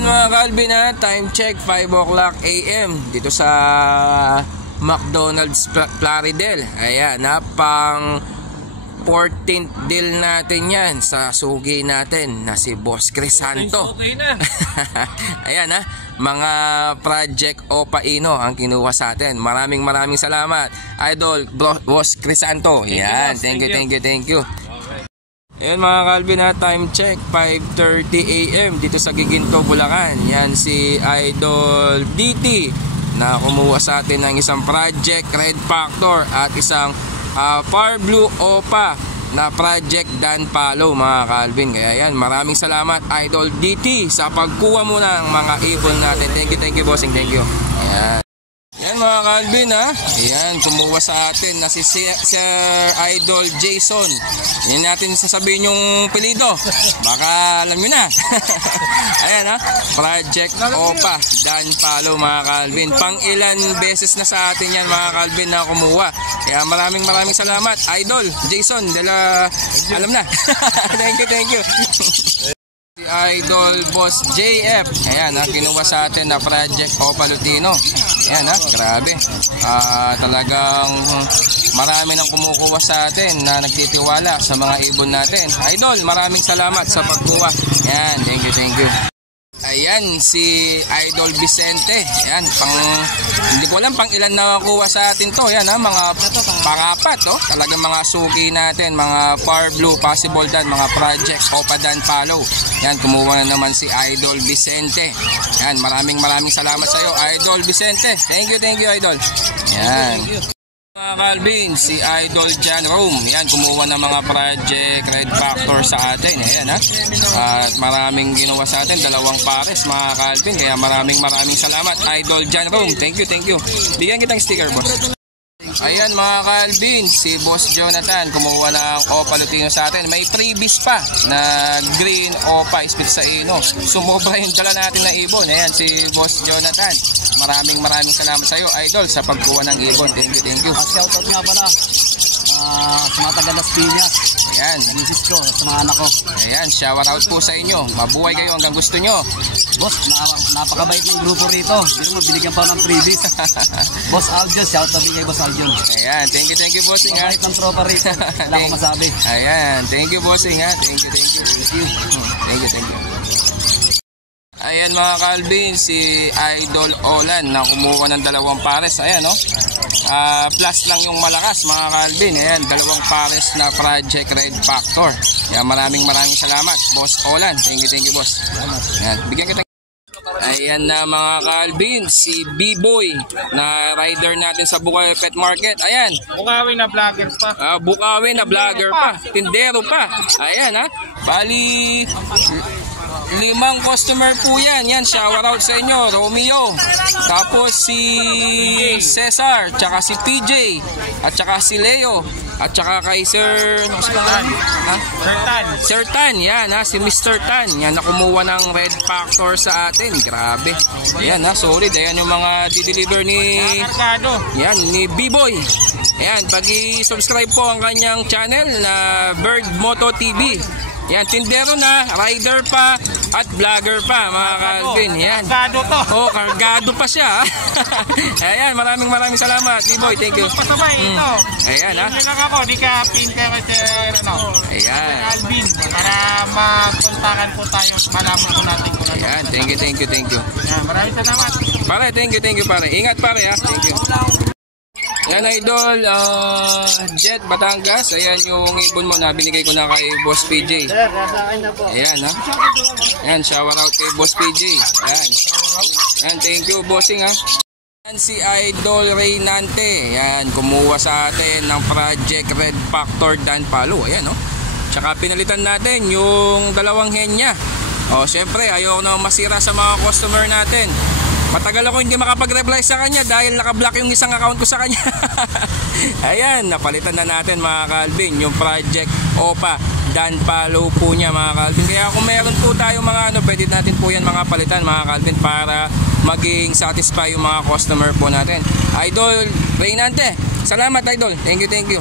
Ayan mga Calvin ha, time check 5 o'clock AM dito sa McDonald's Plaridel. Ayan ha, pang 14th deal natin yan sa sugi natin na si Boss Crisanto. Ayan ha, mga project Opaino ang kinuha sa atin. Maraming salamat Idol Boss Crisanto. Ayan, thank you. Ayan mga Calvin ha, time check 5:30 AM dito sa Giginto, Bulacan. Yan si Idol DT na kumuha sa atin ng isang project Red Factor at isang Far Blue Opa na project Dan Palo mga Calvin. Kaya yan, maraming salamat Idol DT sa pagkuha mo ng mga ibon natin. Thank you bossing, thank you. Ayan. Yan mga Calvin ha, ayan, kumuha sa atin na si Sir Idol Jason. Yan natin sasabihin yung pilido, baka alam nyo na. Ayan ha, project Opa Dan Palo mga Calvin. Pang ilan beses na sa atin yan mga Calvin na kumuha. Kaya maraming salamat Idol Jason dala, alam na. Thank you. Si Idol Boss JF, ayan ha, kinuha sa atin na project Opa Lutino. Ayan ha, grabe, talagang marami nang kumukuha sa atin na nagtitiwala sa mga ibon natin. Idol, maraming salamat sa pagkuha. Ayan, thank you. Ayan si Idol Vicente. Ayan, hindi ko alam pang ilan nakuha sa atin to. Ayan ha, mga pangapat oh. Talagang mga suki natin, mga Far Blue, Possible Dan, mga project Opa Dan Palo. Ayan, kumuha na naman si Idol Vicente. Ayan, maraming salamat sa iyo Idol Vicente. Thank you Idol. Ayan. Mga Calvin, si Idol John Rome, yan, kumuha ng mga project Red Factor sa atin. Ayan ha, at maraming ginawa sa atin, 2 pares mga Calvin. Kaya maraming salamat Idol John Rome. Thank you. Bigyan kitang sticker boss. Ayan mga Calvin, si Boss Jonathan kumuha ng Opa Lutino sa atin. May freebies pa na green Opa Spit sa ino. Sumobra yung dala natin na ibon. Ayan si Boss Jonathan, maraming salamat sa iyo Idol sa pagkuha ng ibon. Thank you. Shoutout nga pala sa mga taga Las Piñas. Ayan, misis ko, sa mga anak ko. Ayan, shout out po sa inyo. Mabuhay kayo hanggang gusto nyo. Boss, napakabait ng grupo rito. Hindi mo binigyan pa ng freebies. Boss Aljon, shout out din kay Boss Aljon. Ayan, thank you bossing ha. Mabait ng tropa rito. Wala akong masabi. Ayan, thank you bossing ha. Thank you. Ayan mga Calvin, si Idol Olan na kumuha ng 2 pares. Ayan no, plus lang yung malakas mga Calvin. Ayan, 2 pares na project Red Factor. Ayan, maraming salamat Boss Olan. Thank you boss. Ayan, bigyan kita. Ayan na mga Calvin, si B-Boy na rider natin sa Bukawi Pet Market. Ayan, Bukawi na vlogger pa. Bukawi na vlogger pa, tindero pa. Ayan ha, bali 5 customer po yan. Yan, shout out sa inyo Romeo, tapos si Cesar, tsaka si PJ, at tsaka si Leo, at tsaka kay Sir Tan. Yan ha, si Mr. Tan. Yan, nakumuha ng Red Factor sa atin. Grabe. Ayan ha, solid. Ayan yung mga di-deliver ni B-Boy. Ayan, pag-i-subscribe po ang kanyang channel na Bird Moto TV. Yan, tindero na, rider pa, at vlogger pa mga Calvin. Yan. Kargado to. Oh, kargado pa siya. Ayan, maraming salamat B-Boy, thank you. Pasabay ito. Ayan ha. Hindi lang ako, di ka pin ka Sir Ayan. Alvin, para makontakan po tayo, malaman po natin kung ano. Ayan, thank you. Ayan, maraming salamat. Pare, thank you pare. Ingat pare ha. Thank you. Yan Idol, Jet Batangas. Ayan yung ibon mo na binigay ko na kay Boss PJ. Sir, nasa akin na po. Ayan ha. Ayan, shout out kay Boss PJ. Ayan, thank you bossing ha. Ayan si Idol Reynante. Ayan, kumuha sa atin ng project Red Factor Dan Palo. Ayan no. Tsaka pinalitan natin yung 2 henya. O syempre, ayoko na masira sa mga customer natin. Matagal ako hindi makapag-reply sa kanya dahil nakablock yung isang account ko sa kanya. Ayan, napalitan na natin mga Calvin yung project Opa Dan Palo po niya mga Calvin. Kaya kung meron po tayo mga pwede natin po yan mga palitan mga Calvin para maging satisfy yung mga customer po natin. Idol Reynante, salamat Idol. Thank you.